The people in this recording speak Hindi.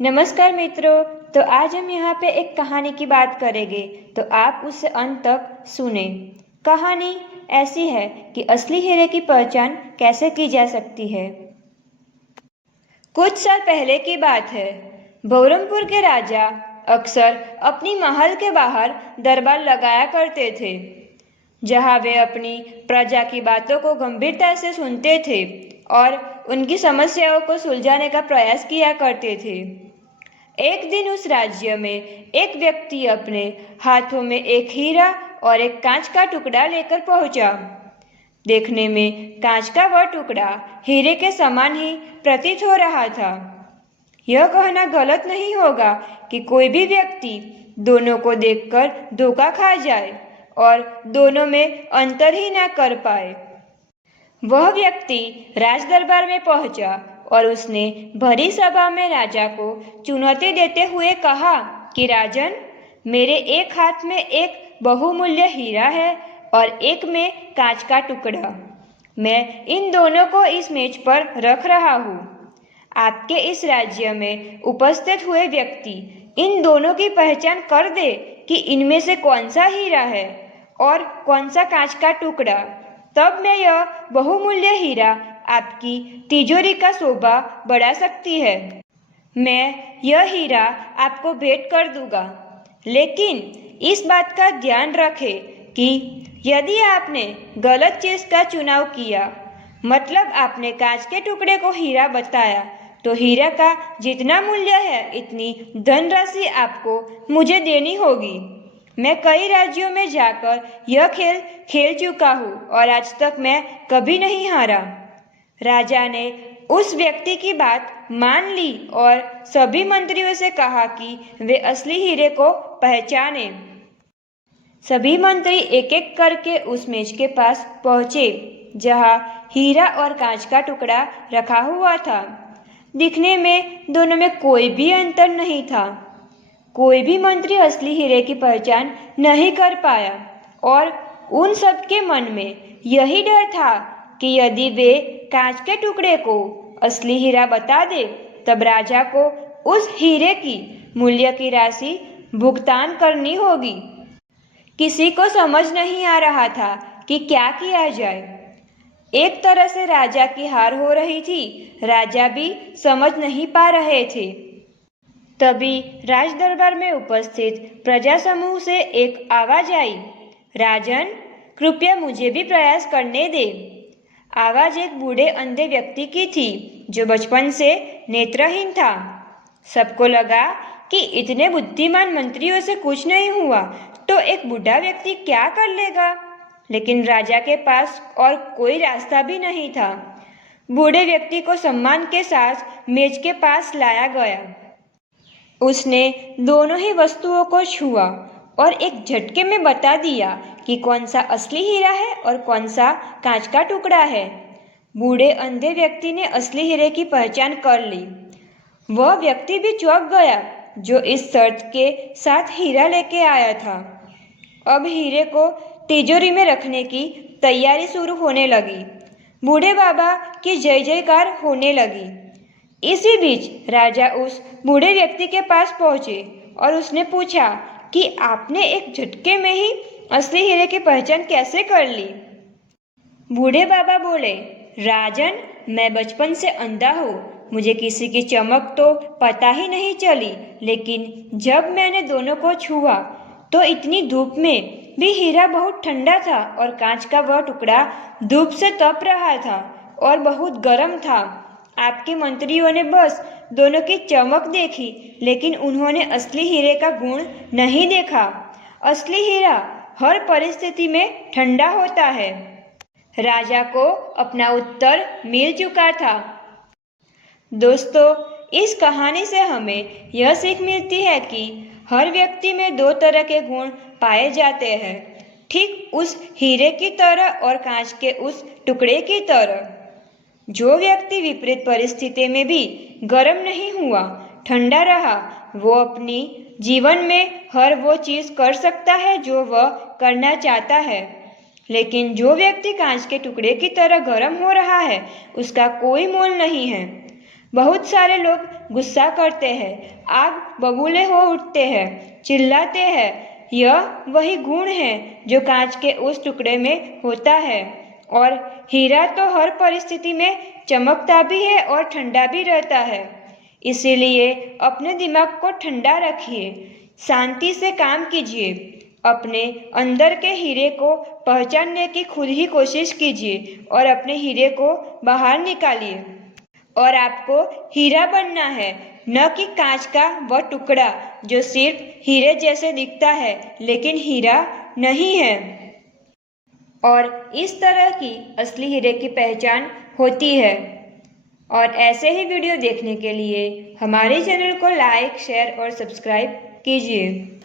नमस्कार मित्रों। तो आज हम यहाँ पे एक कहानी की बात करेंगे, तो आप उसे अंत तक सुने। कहानी ऐसी है कि असली हीरे की पहचान कैसे की जा सकती है। कुछ साल पहले की बात है। बहरमपुर के राजा अक्सर अपनी महल के बाहर दरबार लगाया करते थे, जहाँ वे अपनी प्रजा की बातों को गंभीरता से सुनते थे और उनकी समस्याओं को सुलझाने का प्रयास किया करते थे। एक दिन उस राज्य में एक व्यक्ति अपने हाथों में एक हीरा और एक कांच का टुकड़ा लेकर पहुंचा। देखने में कांच का वह टुकड़ा हीरे के समान ही प्रतीत हो रहा था। यह कहना गलत नहीं होगा कि कोई भी व्यक्ति दोनों को देखकर धोखा खा जाए और दोनों में अंतर ही ना कर पाए। वह व्यक्ति राजदरबार में पहुंचा और उसने भरी सभा में राजा को चुनौती देते हुए कहा कि राजन, मेरे एक हाथ में एक बहुमूल्य हीरा है और एक में कांच का टुकड़ा। मैं इन दोनों को इस मेज पर रख रहा हूँ। आपके इस राज्य में उपस्थित हुए व्यक्ति इन दोनों की पहचान कर दे कि इनमें से कौन सा हीरा है और कौन सा कांच का टुकड़ा, तब मैं यह बहुमूल्य हीरा आपकी तिजोरी का शोभा बढ़ा सकती है। मैं यह हीरा आपको भेंट कर दूंगा, लेकिन इस बात का ध्यान रखें कि यदि आपने गलत चीज़ का चुनाव किया, मतलब आपने कांच के टुकड़े को हीरा बताया, तो हीरा का जितना मूल्य है इतनी धनराशि आपको मुझे देनी होगी। मैं कई राज्यों में जाकर यह खेल खेल चुका हूँ और आज तक मैं कभी नहीं हारा। राजा ने उस व्यक्ति की बात मान ली और सभी मंत्रियों से कहा कि वे असली हीरे को पहचाने। सभी मंत्री एक एक करके उस मेज के पास पहुंचे जहां हीरा और कांच का टुकड़ा रखा हुआ था। दिखने में दोनों में कोई भी अंतर नहीं था। कोई भी मंत्री असली हीरे की पहचान नहीं कर पाया और उन सबके मन में यही डर था कि यदि वे कांच के टुकड़े को असली हीरा बता दे, तब राजा को उस हीरे की मूल्य की राशि भुगतान करनी होगी। किसी को समझ नहीं आ रहा था कि क्या किया जाए। एक तरह से राजा की हार हो रही थी, राजा भी समझ नहीं पा रहे थे। तभी राजदरबार में उपस्थित प्रजा समूह से एक आवाज आई, राजन, कृपया मुझे भी प्रयास करने दे। आवाज एक बूढ़े अंधे व्यक्ति की थी जो बचपन से नेत्रहीन था। सबको लगा कि इतने बुद्धिमान मंत्रियों से कुछ नहीं हुआ तो एक बूढ़ा व्यक्ति क्या कर लेगा, लेकिन राजा के पास और कोई रास्ता भी नहीं था। बूढ़े व्यक्ति को सम्मान के साथ मेज के पास लाया गया। उसने दोनों ही वस्तुओं को छुआ और एक झटके में बता दिया कि कौन सा असली हीरा है और कौन सा कांच का टुकड़ा है। बूढ़े अंधे व्यक्ति ने असली हीरे की पहचान कर ली। वह व्यक्ति भी चौंक गया जो इस शर्त के साथ हीरा लेके आया था। अब हीरे को तिजोरी में रखने की तैयारी शुरू होने लगी। बूढ़े बाबा की जय जयकार होने लगी। इसी बीच राजा उस बूढ़े व्यक्ति के पास पहुंचे और उसने पूछा कि आपने एक झटके में ही असली हीरे की पहचान कैसे कर ली। बूढ़े बाबा बोले, राजन, मैं बचपन से अंधा हूँ, मुझे किसी की चमक तो पता ही नहीं चली, लेकिन जब मैंने दोनों को छुआ तो इतनी धूप में भी हीरा बहुत ठंडा था और कांच का वह टुकड़ा धूप से तप रहा था और बहुत गर्म था। आपके मंत्रियों ने बस दोनों की चमक देखी, लेकिन उन्होंने असली हीरे का गुण नहीं देखा। असली हीरा हर परिस्थिति में ठंडा होता है। राजा को अपना उत्तर मिल चुका था। दोस्तों, इस कहानी से हमें यह सीख मिलती है कि हर व्यक्ति में दो तरह के गुण पाए जाते हैं, ठीक उस हीरे की तरह और कांच के उस टुकड़े की तरह। जो व्यक्ति विपरीत परिस्थिति में भी गर्म नहीं हुआ, ठंडा रहा, वो अपनी जीवन में हर वो चीज़ कर सकता है जो वह करना चाहता है। लेकिन जो व्यक्ति कांच के टुकड़े की तरह गर्म हो रहा है, उसका कोई मोल नहीं है। बहुत सारे लोग गुस्सा करते हैं, आग बबूले हो उठते हैं, चिल्लाते हैं। यह वही गुण है जो कांच के उस टुकड़े में होता है। और हीरा तो हर परिस्थिति में चमकता भी है और ठंडा भी रहता है। इसीलिए अपने दिमाग को ठंडा रखिए, शांति से काम कीजिए, अपने अंदर के हीरे को पहचानने की खुद ही कोशिश कीजिए और अपने हीरे को बाहर निकालिए। और आपको हीरा बनना है, न कि कांच का वह टुकड़ा जो सिर्फ हीरे जैसे दिखता है लेकिन हीरा नहीं है। और इस तरह की असली हीरे की पहचान होती है। और ऐसे ही वीडियो देखने के लिए हमारे चैनल को लाइक, शेयर और सब्सक्राइब कीजिए।